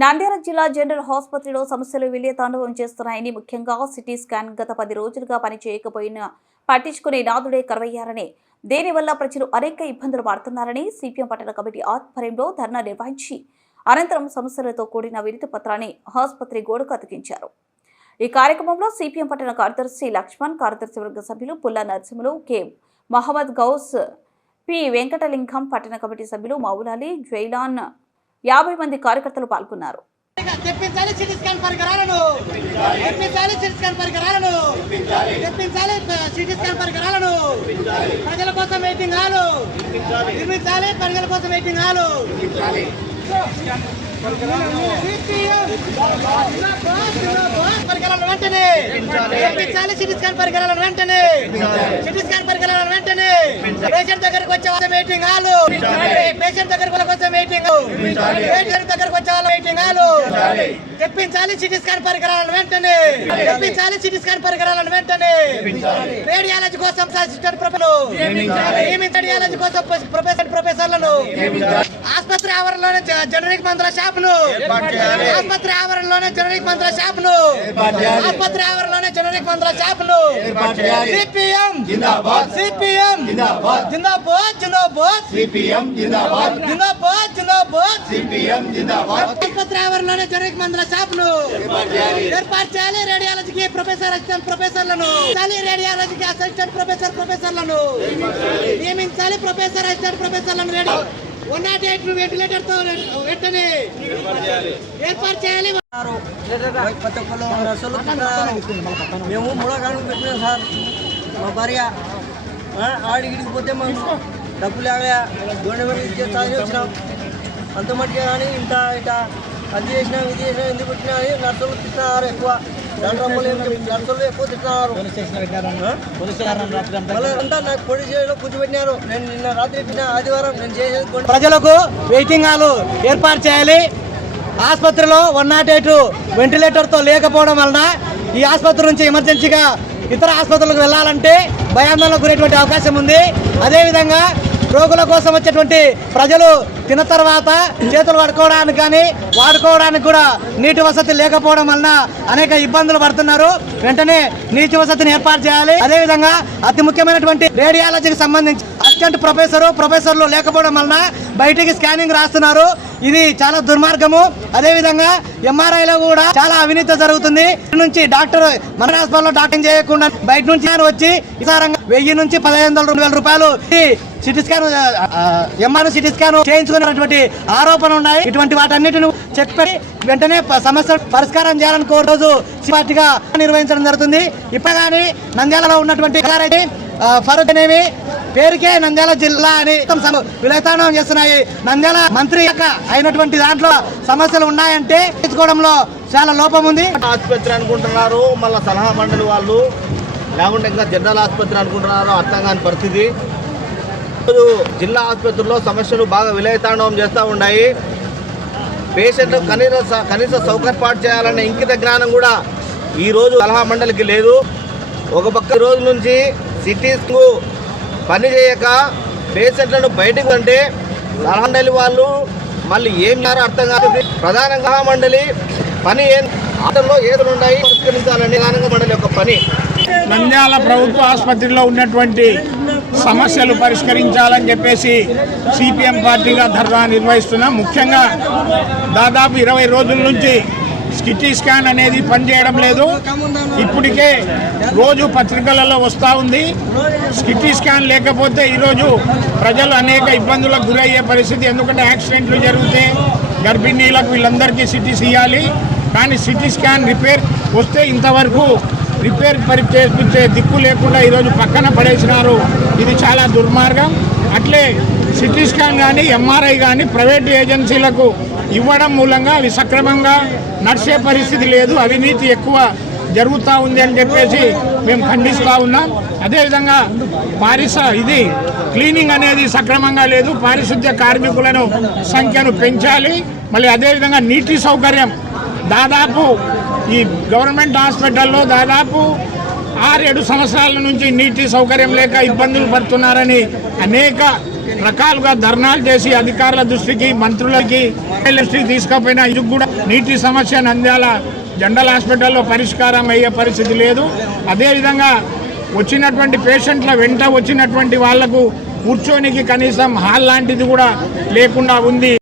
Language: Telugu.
నంద్యాల జిల్లా జనరల్ ఆసుపత్రిలో సమస్యలు విలేతాండవం చేస్తున్నాయని ముఖ్యంగా సిటీ స్కాన్ గత పది రోజులుగా పనిచేయకపోయినా పట్టించుకునే నాదుడే కరవయ్యారని. దీనివల్ల ప్రజలు అనేక ఇబ్బందులు పడుతున్నారని సిపిఎం పట్టణ కమిటీ ఆధ్వర్యంలో ధర్నా నిర్వహించి అనంతరం సమస్యలతో కూడిన వినతి పత్రాన్ని ఆసుపత్రి గోడకు అతికించారు. ఈ కార్యక్రమంలో సిపిఎం పట్టణ కార్యదర్శి లక్ష్మణ్ కార్యదర్శి వర్గ సభ్యులు పుల్ల నరసింహులు కె. మహమ్మద్ గౌస్ పి. వెంకటలింగం పట్టణ కమిటీ సభ్యులు మౌలాలి జైలాన్ యాభై మంది కార్యకర్తలు పాల్గొన్నారు. తెప్పించాలి సిటీ స్కాన్ పరికరాలను. తెప్పించాలి సిటీ స్కాన్ పరికరాలను. తెప్పించాలి సిటీ స్కాన్ పరికరాలను. ప్రజల కోసం వెయిటింగ్ హాలు. నిర్మించాలి ప్రజల కోసం వెయిటింగ్ హాలు. CPM. పరికరాలను వెంటనే. తెప్పించాలి సిటీ స్కాన్ పరికరాలను వెంటనే. సిటీ స్కాన్ పరికరాలను వెంటనే. పేషెంట్ దగ్గరకు వచ్చే వాళ్ళ వెయిటింగ్ హాలు. పేషెంట్ దగ్గరకు వచ్చే వెయిటింగ్ పేషెంట్ దగ్గరకు వచ్చే వాళ్ళ వెయిటింగ్ హాలు. తెప్పించాలి సిటీ స్కాన్ పరికరాలను వెంటనే. తెప్పించాలి సిటీ స్కాన్ పరికరాలను వెంటనే. రేడియాలజీ కోసం అసిస్టెంట్ ప్రొఫెసర్లు. నియమించండి రేడియాలజీ కోసం ప్రొఫెసర్ ప్రొఫెసర్లను. ఆవరణలోనే జనరిక్ మందుల షాపును ఆసుపత్రి ఆవరణలోనే జనరిక్ మందుల షాపును ఆసుపత్రి ఆవరణలోనే జనరిక్ మందుల షాపును సిపిఎం. సిపిఎం. జిందాబాద్. జిందాబాద్ సిపిఎం జిందాబాద్. జిందాబాద్ జిందాబాద్. సిపిఎం జిందాబాద్. ఆసుపత్రి ఆవరణలోనే జనరిక్ మందుల షాపును ఏర్పాటు చేయాలి రేడియాలజీకి ప్రొఫెసర్ అసిస్టెంట్ ప్రొఫెసర్లను రేడియాలజీకి అసిస్టెంట్ ప్రొఫెసర్ ప్రొఫెసర్లను నియమించాలి ప్రొఫెసర్ అసిస్టెంట్ ప్రొఫెసర్లను రెడీ వన్ నాట్ ఎయిట్ వెంటిలేటర్తో వెంటనే ఏర్పాటు చేయాలి. ప్రతి ఒక్కరు రసలు మేము మూడో కాలం పెట్టినాం సార్. మా భార్య ఆ, ఆడిగిడికి పోతే మేము డబ్బులు లేక గవర్నమెంట్ ఇచ్చేస్తామని వచ్చినాం. అంత మట్టిగా కానీ ఇంత ఇట అది చేసినాం ఇది చేసినాం ఎందుకు పెట్టినా అని నర్సులు తింటున్నారు ఎక్కువ. పొడి నేను నిన్న రాత్రి ఆదివారం నేను ప్రజలకు వెయిటింగ్ హాల్ ఏర్పాటు చేయాలి. ఆసుపత్రిలో వన్ నాట్ ఎయిట్ వెంటిలేటర్తో లేకపోవడం వలన ఈ ఆసుపత్రి నుంచి ఎమర్జెన్సీగా ఇతర ఆసుపత్రులకు వెళ్ళాలంటే భయాందోళనకు గురేటువంటి అవకాశం ఉంది. అదేవిధంగా రోగుల కోసం వచ్చేటువంటి ప్రజలు తిన్న తర్వాత చేతులు పడుకోవడానికి కానీ వాడుకోవడానికి కూడా నీటి వసతి లేకపోవడం వలన అనేక ఇబ్బందులు పడుతున్నారు. వెంటనే నీటి వసతిని ఏర్పాటు చేయాలి. అదేవిధంగా అతి ముఖ్యమైనటువంటి రేడియాలజీకి సంబంధించి అసిస్టెంట్ ప్రొఫెసర్ ప్రొఫెసర్లు లేకపోవడం వలన బయటికి స్కానింగ్ రాస్తున్నారు. ఇది చాలా దుర్మార్గము. అదేవిధంగా ఎంఆర్ఐలో కూడా చాలా అవినీతి జరుగుతుంది. నుంచి డాక్టర్ మన హాస్పిటల్లో డాక్టర్ చేయకుండా బయట నుంచి వచ్చి ఇసారంగా వెయ్యి నుంచి పదిహేను వందల రెండు వేల రూపాయలు CT scan MR CT scan చేయించుకున్నటువంటి ఆరోపణలు ఉన్నాయి. ఇటువంటి వాటన్నిటిని చెప్పి వెంటనే సమస్య పరిష్కారం చేయాలని కోరు రోజు పార్టీగా నిర్వహించడం జరుగుతుంది. ఇప్పగాని నంద్యాలలో ఉన్నటువంటి గారైతే, ఫరూక్ అనేవి పేరుకే నంద్యాల జిల్లా అని సమ- చేస్తున్నాయి. నంద్యాల మంత్రి యొక్క అయినటువంటి దాంట్లో సమస్యలు ఉన్నాయంటే తీసుకోవడంలో చాలా లోపం ఉంది. ఆసుపత్రి అనుకుంటున్నారు మళ్ళీ సలహా మండలి వాళ్ళు. లేకుంటే ఇంకా జనరల్ ఆసుపత్రి అనుకుంటున్నారు అర్థం కాని పరిస్థితి. జిల్లా ఆసుపత్రిలో సమస్యలు బాగా విలయతాండవం చేస్తూ ఉన్నాయి. పేషెంట్లు కనీస కనీస సౌకర్యపాటు చేయాలనే ఇంకిత జ్ఞానం కూడా ఈరోజు సలహా మండలికి లేదు. ఒక పక్క రోజు నుంచి సిటీస్కు పని చేయక పేషెంట్లను బయటకు అంటే సలహా మండలి వాళ్ళు మళ్ళీ ఏం చేయాలో అర్థం కాదు. ప్రధానంగా మండలి పని ఏం ఆటల్లో ఏదులు ఉన్నాయి పరిష్కరించాలని ప్రధానంగా మండలి యొక్క పని. నంద్యాల ప్రభుత్వ ఆసుపత్రిలో ఉన్నటువంటి సమస్యలు పరిష్కరించాలని చెప్పేసి సిపిఎం పార్టీగా ధర్నా నిర్వహిస్తున్నాం. ముఖ్యంగా దాదాపు ఇరవై రోజుల నుంచి సిటీ స్కాన్ అనేది పనిచేయడం లేదు. ఇప్పటికే రోజు పత్రికలలో వస్తూ ఉంది. సిటీ స్కాన్ లేకపోతే ఈరోజు ప్రజలు అనేక ఇబ్బందులకు గురయ్యే పరిస్థితి. ఎందుకంటే యాక్సిడెంట్లు జరిగితే గర్భిణీలకు వీళ్ళందరికీ సిటీ ఇవ్వాలి. కానీ సిటీ స్కాన్ రిపేర్ వస్తే ఇంతవరకు రిపేర్ పరి చేపించే దిక్కు లేకుండా ఈరోజు పక్కన పడేసినారు. ఇది చాలా దుర్మార్గం. అట్లే సిటీ స్కాన్ కానీ ఎంఆర్ఐ కానీ ప్రైవేట్ ఏజెన్సీలకు ఇవ్వడం మూలంగా అవి సక్రమంగా నడిచే పరిస్థితి లేదు. అవినీతి ఎక్కువ జరుగుతూ ఉంది అని చెప్పేసి మేము ఖండిస్తూ ఉన్నాం. అదేవిధంగా పారిశ ఇది క్లీనింగ్ అనేది సక్రమంగా లేదు. పారిశుద్ధ్య కార్మికులను సంఖ్యను పెంచాలి. మళ్ళీ అదేవిధంగా నీటి సౌకర్యం. దాదాపు ఈ గవర్నమెంట్ హాస్పిటల్లో దాదాపు ఆరేడు సంవత్సరాల నుంచి నీటి సౌకర్యం లేక ఇబ్బందులు పడుతున్నారని అనేక రకాలుగా ధర్నాలు చేసి అధికారుల దృష్టికి మంత్రులకి దృష్టికి తీసుకపోయినా ఇది కూడా నీటి సమస్య నంద్యాల జనరల్ హాస్పిటల్లో పరిష్కారం అయ్యే పరిస్థితి లేదు. అదేవిధంగా వచ్చినటువంటి పేషెంట్ల వెంట వచ్చినటువంటి వాళ్ళకు కూర్చోనికి కనీసం హాల్ లాంటిది కూడా లేకుండా ఉంది.